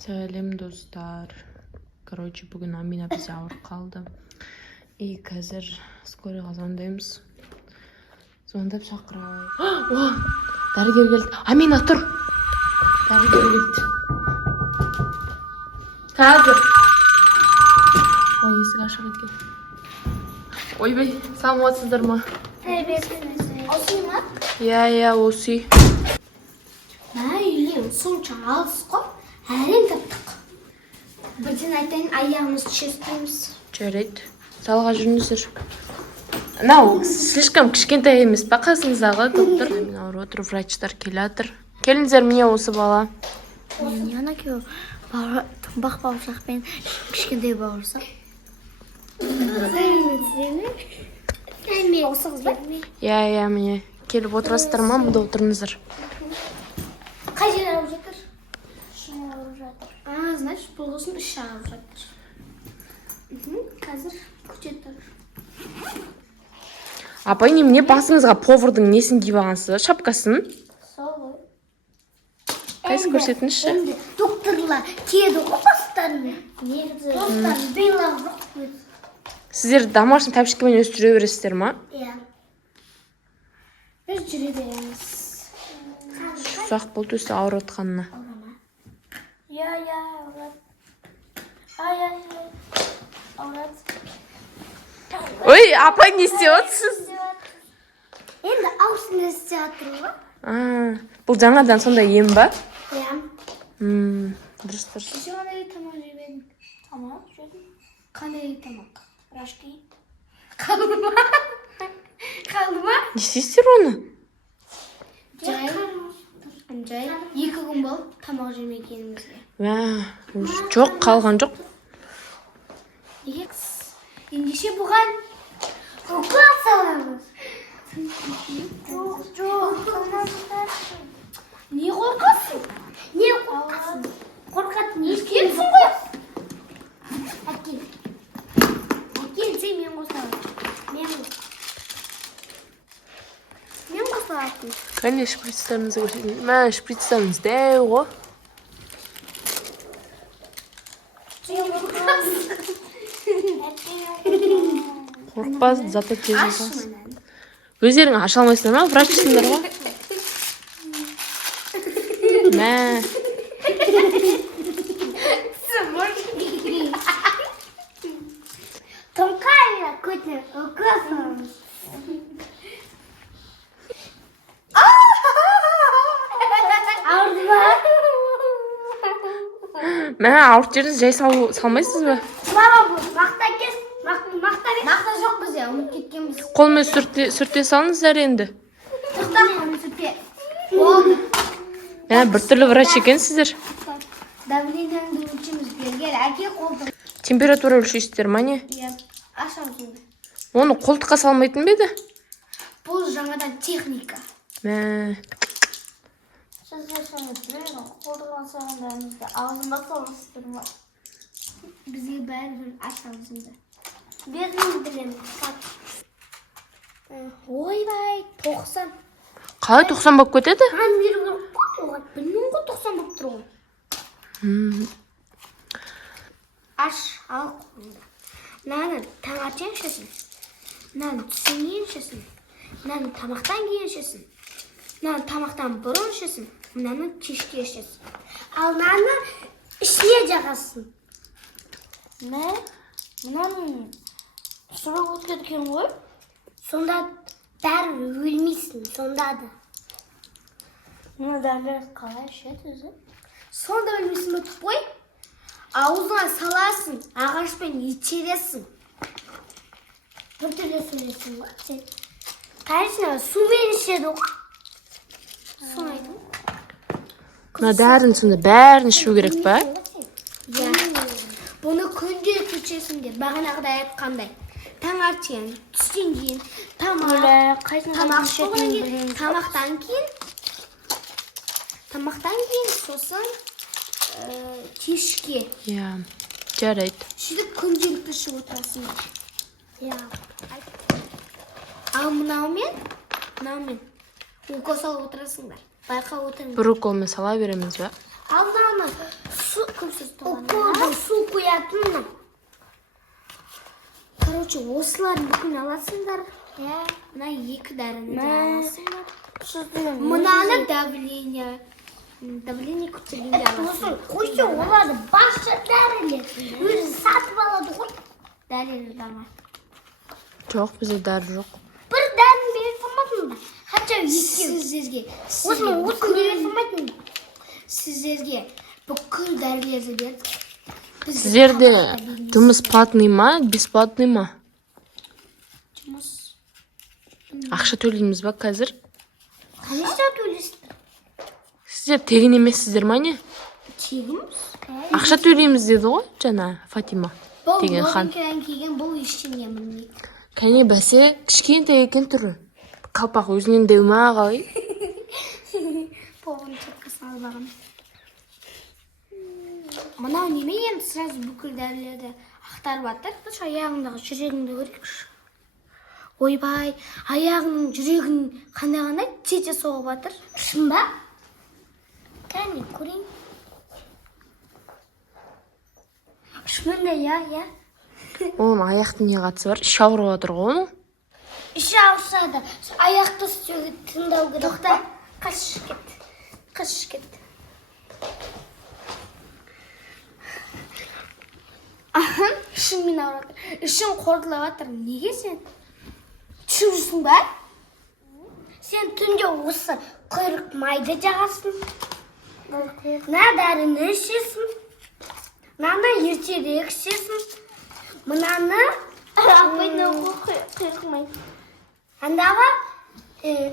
Сәлем достар. Короче, бүгін Амина бізде ауырып қалды. И қазір скорыйға звондаймыз. Звондап шақырайық. О, дәрігер келді. Амина, тұр. Дәрігер келді. Қазір. Ой, есік ашық екен. Ойбай, саламатсыздар ма? Осы ма? Иә, осы. Үйден сонша алыс қой, әрең таптық. Бірден айтайын, аяғымыз шестіміз. Жарайды. Салға жүріңіздер. Мынау слишком кішкентай емес па қасыңыздағы доктор? Мен ауырып отыр, врачтар келатыр. Келіңіздер, міне осы бала. Не ана кеу тұмбақ бауырсақпен кішкентай бауырсақ. Осыңыз ба? Иә, міне. Келіп отырасыздар ма? Мұнда отырыңыздар. Қай жер ауырып жатыр? Ішің ауырып жатыр. Значит, бұл қыздың іші ауырып жатыр. Қазір күте тұр. Апай, немене басыңызға повардың несін киіп алғансыз? Шапкасын? Сол ғой. Қайсы көрсетіңізші? Енді докторлар киеді ғой бастарына. Негізі достар белақ жоқ. Сіздер домашний тәпішкемен өсіп жүре бересіздер ма? Иә. Біз жүре береміз. Ұсақ болды өсі ауырып отқанына. Иә, ауырат. Ауырат. Ой, апай, не істеп отырсыз? Енді аузын істеп жатыр ғой. Бұл жаңадан сондай ем ба? Иә. Дұрыс. Қандай тамақ жебедің? Тамақ жедім. Қандай тамақ? Рашки? Қалды ма? Не істейсіздер оны? Жай. 2 күн болып тамақ жемегенімізге. Жоқ, қалған жоқ. Ендеше бұған укол саламыз. Жоқ. Не қорқасың? Қорқатын ешкенсің ғой. Әкел, сен мен қосалым. Мен қосалатын. Қане шприцтеріңізді көрсетейін. Мә, шприцтеріңіз дәу ғой. Қорқпас, зато тез аласыз. Өздерің аша алмайсыңдар ма? Врачсыңдар ғой. Мә. Томкайла көтер, укол саламыз. Ауырды ма? Мә, ауырт жеріңіз жай салмайсыз ба? Мама бұл, мақта кес. Мақта жоқ бізде, ұмыт кеткенбіз. Қолмен сүрте салыңыздар енді. Тоқтап қолын сүрте. Бір түрлі врач екенсіздер. Давлениеңді өлшеміз бергел, әке қолды. Температура өлшейсіздер ма не? Иә, ашамыз. Оны қолтыққа салмайтын бе еді? Бұл жаңадан техника. Мә. Қолдыға салғандарыңызды аузыма салғыстыр ма? Бізге бәрі ашамызды. Бердім білем. Ойбай, 90. Қалай 90 болып кетеді? Білмеймін ғой 90 болып тұр ғой. Аш, ал қолыңды. Мынаны таңертең ішесің. Мынаны түстен кейін ішесің. Мынаны тамақтан кейін ішесің. Мынаны тамақтан бұрын ішесің. Мынаны кешке ішесің. Ал мынаны ішіне жағасың. Мынаның сұрақ өткен ғой. Сонда бәрі өлмейсің, сонда да. Мына дәрілер қалай ішеді өзі? Сонда өлмейсің өтіп қой. Аузына саласың, ағашпен итересің. Бір түрлі сөйлесің ғой сен. Қайсына сумен ішеді ғой. Соны айтым. Мына дәрін сонда бәрін ішу керек па? Иә. Бұны күнде күшесіңдер, бағанағыдай айтқандай. Таңертең, түстен кейін, тамақтан кейін, сосын кешке. Иә, жарайды. Сөйтіп күнделікті ішіп отырасыңдар. Иә. Ал мынаумен укол салып отырасыңдар. Байқа отырыңдар. Бір уколмен сала береміз ба? Ал мынаны көп Короче, осыларын бүкіл аласыңдар. Мына екі дәріні де аласыңдар. Мынаны давление көтергенде аласың. Қойшы, оларды басшы дәрілер. Өзі сатып алады ғой. Дәрілер дама. Жоқ, бізде дәрі жоқ. Бір дәрін бере салмадың ба? Хатша сіздерге. Осыны бере салмадың ба? Сіздерге бүкіл дәрілерді бердік. Сіздерде жұмыс платный ма, бесплатный ма? Жұмыс. Ақша төлейміз ба қазір? Конечно төлейсіздер. Сіздер тегін емессіздер ма не? Тегіміз? Ақша төлейміз деді ғой жаңа Фатима деген хан. Бұл кейін бұл ештеңе білмейді. Кәне бәсе, кішкентай екен түрі. Қалпақ өзінен деу ма қалай? Полын четкі салып алған. Мынау неме енді сразу бүкіл дәрілерді ақтарып аттар. Бұш аяғындағы жүрегіңді көрейікші. Ойбай, аяғының жүрегін қандай тете соғып атыр. Шын ба? Кәне, көрейін. Шынында, я. Оның аяқтың не қатысы бар? Іші ауырып отыр ғой оның? Іші ауырсады. Аяқты істеуге тыңдау керек. Тоқта, қашып кет. Ахын, ішің мен ауырады. Ішің қордылап атыр. Неге сен? Түсіп жүрсің ба? Сен түнде осы құйрық майды жағасың. Мына дәріні ішесің. Мынаны ертерек ішесің. Мынаны құйрық майды. Андағы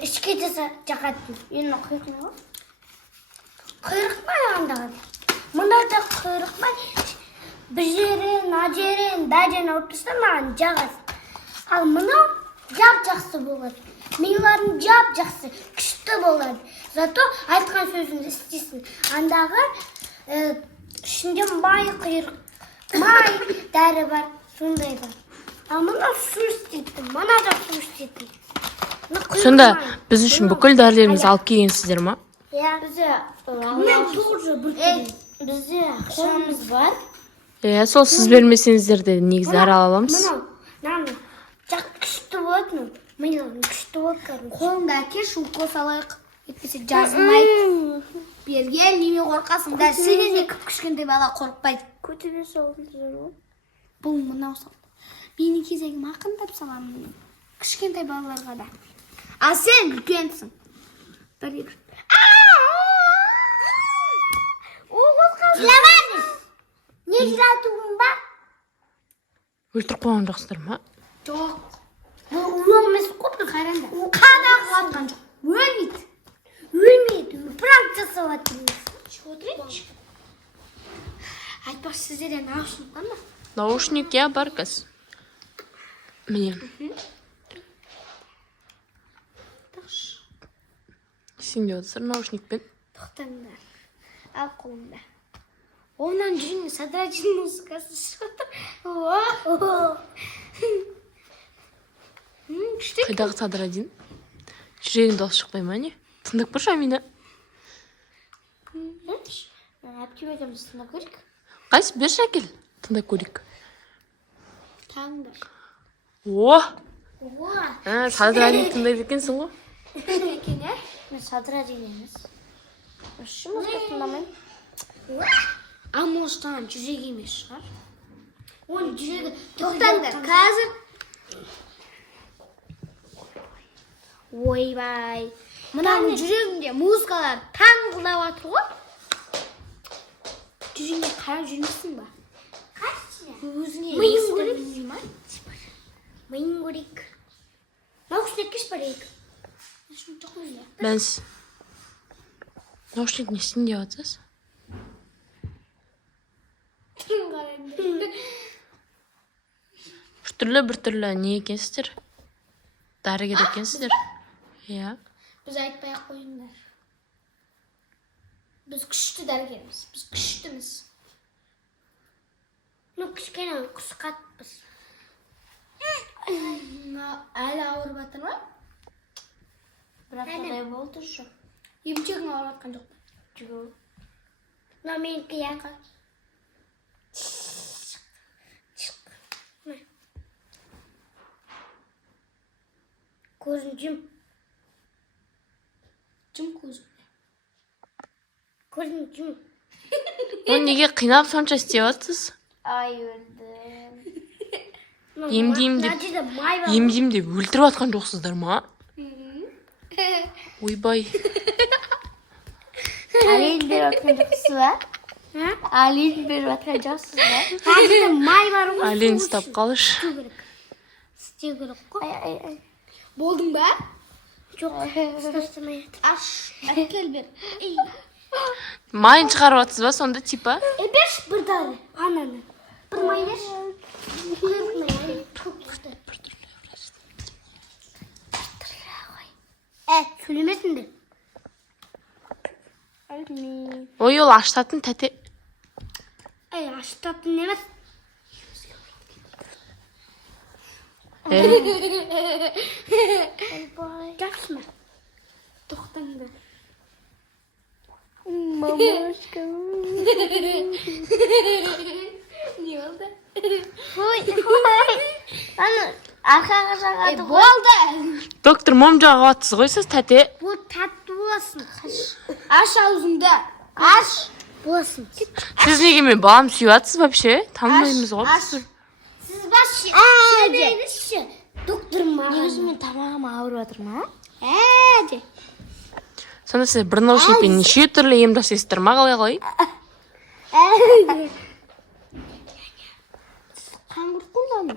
ішке жағатын. Енді құйрық майды. Құйрық майды андағы. Мұнда да құйрық майды. Бір жерін, бәден ауыртыста маған жағасың. Ал мұнау жап-жақсы болады. Миларың жап-жақсы, күшті болады. Зато айтқан сөзіңді істейсің. Андағы ішінде май дәрі бар, сондай бар. Ал мұна су істейтін, мұна да су істейтін. Сонда біз үшін бүкіл дәрілерімізді алып келгенсіздер ма? Бізде ақшамыз бар. Сол сіз бермесеңіздер де негізі дәрі ала аламыз. Мынау жақ күшті болады ма? Миларың күшті болады кәдімгі. Қолыңда әкеш, укол салайық. Етпесе жазылмайды. Берген неме қорқасың. Дәл сенен де кішкентай бала қорықпайды. Көтебе салып жүр ғой. Бұл мынау салды. Менің кезегім ақындап саламын. Кішкентай балаларға да. Ал сен үлкенсің. Бір-екі. Жыламаңыз. Не жылатуым ба? Өлтіріп қойған жоқсыздар ма? Жоқ. Бұл емес қопты қараңда. Қадақ қылатқан жоқ. Өлмейді. Пранк жасап жатырмыз. Отырайыншы. Айтпақшы сіздерде наушник бар ма? Наушник, бар қазір. Міне. Сен де отырсың наушникпен. Тоқтаңдар. Ал қолымда. Онан жүріңіз, садраджин музыкасы шығып отыр. Қайдағы садраджин? Жүрегің дауыс шықпай ма не? Тыңдап көрші Амина. Әпкем екеуміз тыңдап көрейік. Қайсы берші әкел. Тыңдап көрейік. Таңдар. Садраджин тыңдайды екенсің ғой. Екен, ә? Мен садраджин емес. Үші музыка тыңдамаймын. Амоштан жүрек емес шығар. Оның жүрегі... Тоқтаңдар, қазір... Ойбай. Мұнаның жүрегінде музыкалар таңғылдап атыр ғой. Жүрегіне қарап жүрмесің ба? Қайсына? Өзіңе естірмей ма? Миын көрейік. Наушник кеш барайық. Бәнс. Наушник несін деп атасыз? бір түрлі не екенсіздер? Дәрігер екенсіздер? Иә. Біз айтпай-ақ қойыңдар. Біз күшті дәрігерміз. Біз күштіміз. Кішкене құсқатпыз. Әлі ауырып жатыр ма? Бірақ жағдай болды жоқ. Емшегің ауырып жатқан жоқ па? Жоқ. Мына менікі яқа. Көзін жым. Жым көзін. Көзін жым. Оны неге қинап сонша істеп жатсыз? Ай өлді. Емдеймін деп өлтіріп жатқан жоқсыздар ма? Ойбай. Алин беріп жатқан жоқсыз ба? Алин беріп жатқан жоқсыз ба? Надеде май бар ғой. Алин ұстап қалыш. Істеу керек қой. Ай. Болдың ба? Жоқ. Ұстамай. Аш. Әкел бер. Майын шығарып жатсыз ба сонда типа? Берші бір дәрі. Ананы. Бір май берші. Сөйлемесіңдер. Ой, ол аштатын тәте. Аштатын емес. Жақсы ма? Тоқтаңдар. Мамашка. Не болды? Ой. Аны арқаға жағады ғой. Болды. Доктор мом жағып жатсыз ғой сіз тәте. Бұл тәтті болсын. Аш аузыңды. Аш болсын. Сіз неге мен балам сүйіп жатсыз вообще? Танымаймыз ғой. Сіз бас сөйлейіңізші. Доктор маған. Негізі мен тамағым ауырып жатыр ма? Де. Сонда сіз бір наушникпен неше түрлі ем жасайсыздар ма қалай? Қаңғырт қолдану.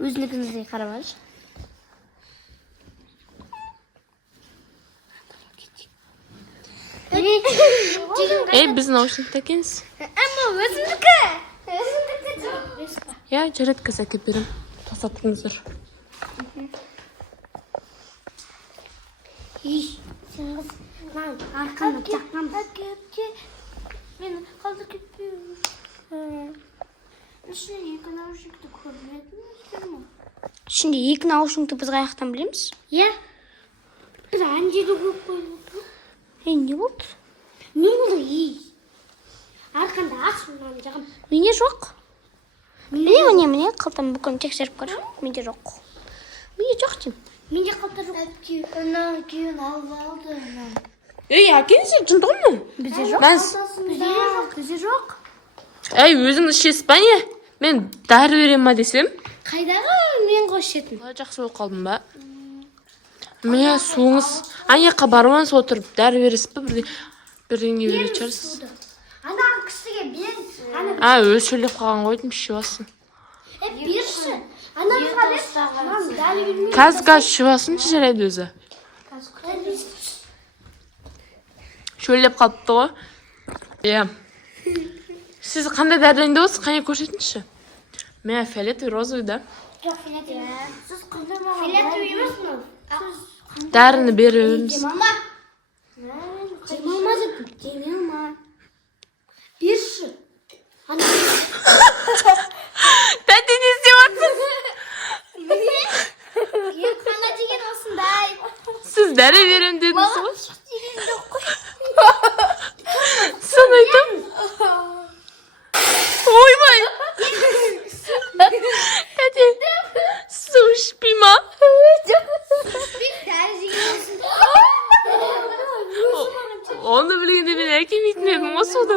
Өзінікіңізге қарамаңызшы. Ей, біз наушникті әкеңіз. Әмі өзімдікі. Я жарайды қазір әкеп берем. Тасаттыңыздар. Сен қыз, арқаны жаққан. Мен қалды кетпеймін. Ішінде екі наушникті көрмедіңіздер ме? Ішінде екі наушникті біз қаяқтан білеміз? Иә. Біз ана жерде қойып қойдық. Не болды? Не болды? Арқанда аш мынаны жағым. Менде жоқ. Міне, қалтам бүкін тексеріп көр. Менде жоқ. Менде жоқ деймін. Менде қалта жоқ. Анау күйін алып алды. Ей, әкеңіз жындығым ма? Бізде жоқ. Бізде жоқ. Әй, өзіңіз ішесіз ба не? Мен дәрі берем ма десем? Қайдағы мен қош жетін? Қалай жақсы болып қалдым ба? Міне суыңыз. Аяққа бармаңыз отырып дәрі бересіз ба? Бірдеңе беретін шығарсыз. Ана кісіге бер. Өз сөйлеп қалған ғой деймін, ішіп алсын. Берші. Анамызға бер. Дәрі бермей. Қазір ішіп алсыншы жарайды өзі. Шөлдеп қалыпты ғой. Иә. Сіз қандай дәрілерінде болсыз? Қане көрсетіңізші. Мен фиолетовый, розовый, да? Жоқ, фиолетовый. Сіз қандай маған? Фиолетовый емес мынау. Дәріні береміз. Демалма. Демалма жеттім. Демалма. Берші. Тәте не істеп жатсыз? Қана деген осындай. Сіз дәрі берем дедіңіз ғой. Соны айтам. Ойбай. Тәте, су ішпей ма? Оны білгенде мен әкелмейтін едім ғой суды.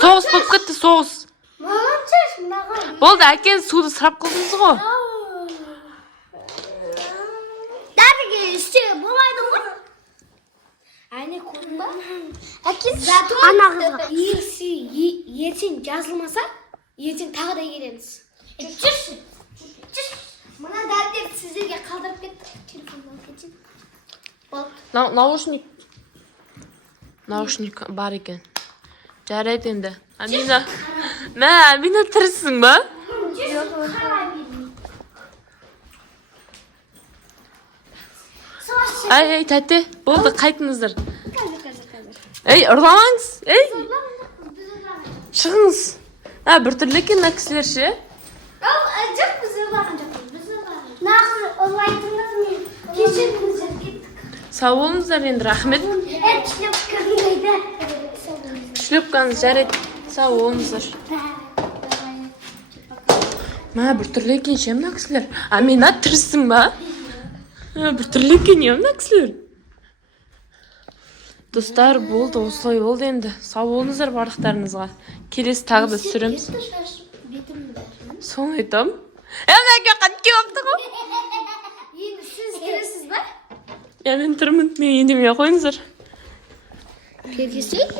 Соғыс болып кетті, соғыс. Маған чеш, маған. Болды, әкең суды сұрап қылдыңыз ғой. Дәріге іште болмайды ғой. Әне көрдің ба? Әкел ана қызға ертең жазылмаса, ертең тағы да келеміз. Жүрші. Мына дәрілерді сіздерге қалдырып кеттік. Телефондан кетейін. Наушник бар екен. Жарайды енді. Амина тірісің ба? Ай, тәте, болды, қайтыңыздар. Ей, ұрламаңыз. Ей, шығыңыз. Бір түрлі екен мына кісілер ше. Жоқ, біз ұрлаған жоқпыз. Нағыз ұрлайтыңыз мен. Кешіріңіздер кеттік. Сау болыңыздар енді, рахмет. Шлепкаңыз жарайды. Сау болыңыздар. Мә, бір түрлі екен ше мына кісілер. Амина, тірісің ба? Бір түрлі екен е мына кісілер. Достар, болды, осылай болды енді. Сау болыңыздар барлықтарыңызға. Келесі тағы да түсіреміз. Соны айтам. Мына қантке бапты ғой. Енді сіз кіресіз ба? Мен тұрмын. Мен ендемей қойыңыздар. Келгесей?